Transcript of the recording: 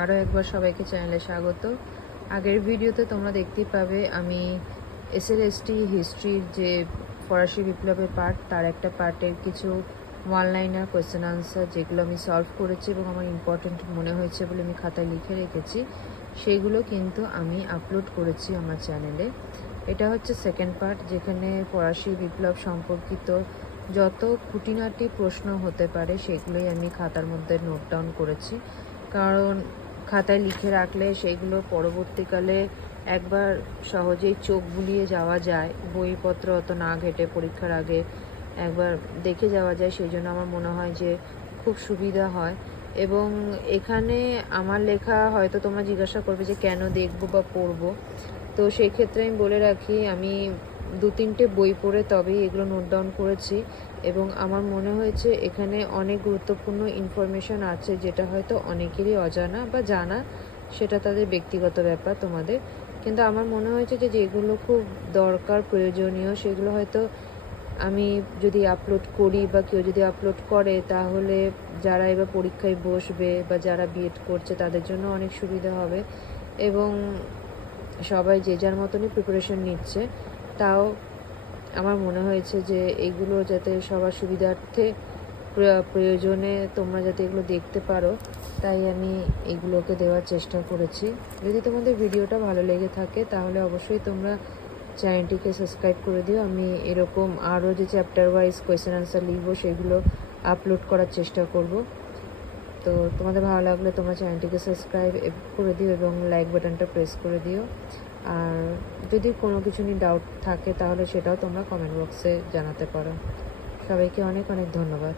আরও একবার সবাইকে চ্যানেলে স্বাগত। আগের ভিডিওতে তোমরা দেখতেই পাবে আমি এসএলএসটি হিস্ট্রির যে ফরাসি বিপ্লবের পার্ট, তার একটা পার্টের কিছু ওয়ান লাইনার কোয়েশ্চেন আনসার যেগুলো আমি সলভ করেছি এবং আমার ইম্পর্টেন্ট মনে হয়েছে বলে আমি খাতায় লিখে রেখেছি, সেইগুলো কিন্তু আমি আপলোড করেছি আমার চ্যানেলে। এটা হচ্ছে সেকেন্ড পার্ট, যেখানে ফরাসি বিপ্লব সম্পর্কিত যত খুঁটিনাটি প্রশ্ন হতে পারে সেগুলোই আমি খাতার মধ্যে নোট ডাউন করেছি। কারণ খাতায় লিখে রাখলে সেইগুলো পরবর্তীকালে একবার সহজেই চোখ বুলিয়ে যাওয়া যায়, বইপত্র অত না ঘেটে পরীক্ষার আগে একবার দেখে যাওয়া যায়। সেই জন্য আমার মনে হয় যে খুব সুবিধা হয়। এবং এখানে আমার লেখা হয়তো তোমরা জিজ্ঞাসা করবে যে কেন দেখবো বা পড়বো, তো সেই ক্ষেত্রে আমি বলে রাখি আমি 2-3টে বই পড়ে তবেই এগুলো নোট ডাউন করেছি এবং আমার মনে হয়েছে এখানে অনেক গুরুত্বপূর্ণ ইনফরমেশান আছে যেটা হয়তো অনেকেরই অজানা বা জানা, সেটা তাদের ব্যক্তিগত ব্যাপার তোমাদের। কিন্তু আমার মনে হয়েছে যে যেগুলো খুব দরকার প্রয়োজনীয় সেগুলো হয়তো আমি যদি আপলোড করি বা কেউ যদি আপলোড করে, তাহলে যারা এবার পরীক্ষায় বসবে বা যারা বিএড করছে তাদের জন্য অনেক সুবিধা হবে। এবং সবাই যে যার মতনই প্রিপারেশন নিচ্ছে, তাও আমার মনে হয়েছে যে এগুলো যাতে সবার সুবিধার্থে প্রয়োজনে তোমরা যাতে এগুলো দেখতে পারো, তাই আমি এগুলোকে দেওয়ার চেষ্টা করেছি। যদি তোমাদের ভিডিওটা ভালো লেগে থাকে তাহলে অবশ্যই তোমরা চ্যানেলটিকে সাবস্ক্রাইব করে দিও। আমি এরকম আরও যে চ্যাপ্টার ওয়াইজ কোয়েশ্চেন আনসার লিখবো সেগুলো আপলোড করার চেষ্টা করব। তো তোমাদের ভালো লাগলে তোমরা চ্যানেলটিকে সাবস্ক্রাইব করে দিও এবং লাইক বাটনটা প্রেস করে দিও। আর যদি কোনো কিছু নিয়ে ডাউট থাকে তাহলে সেটাও তোমরা কমেন্ট বক্সে জানাতে পারো। সবাইকে অনেক অনেক ধন্যবাদ।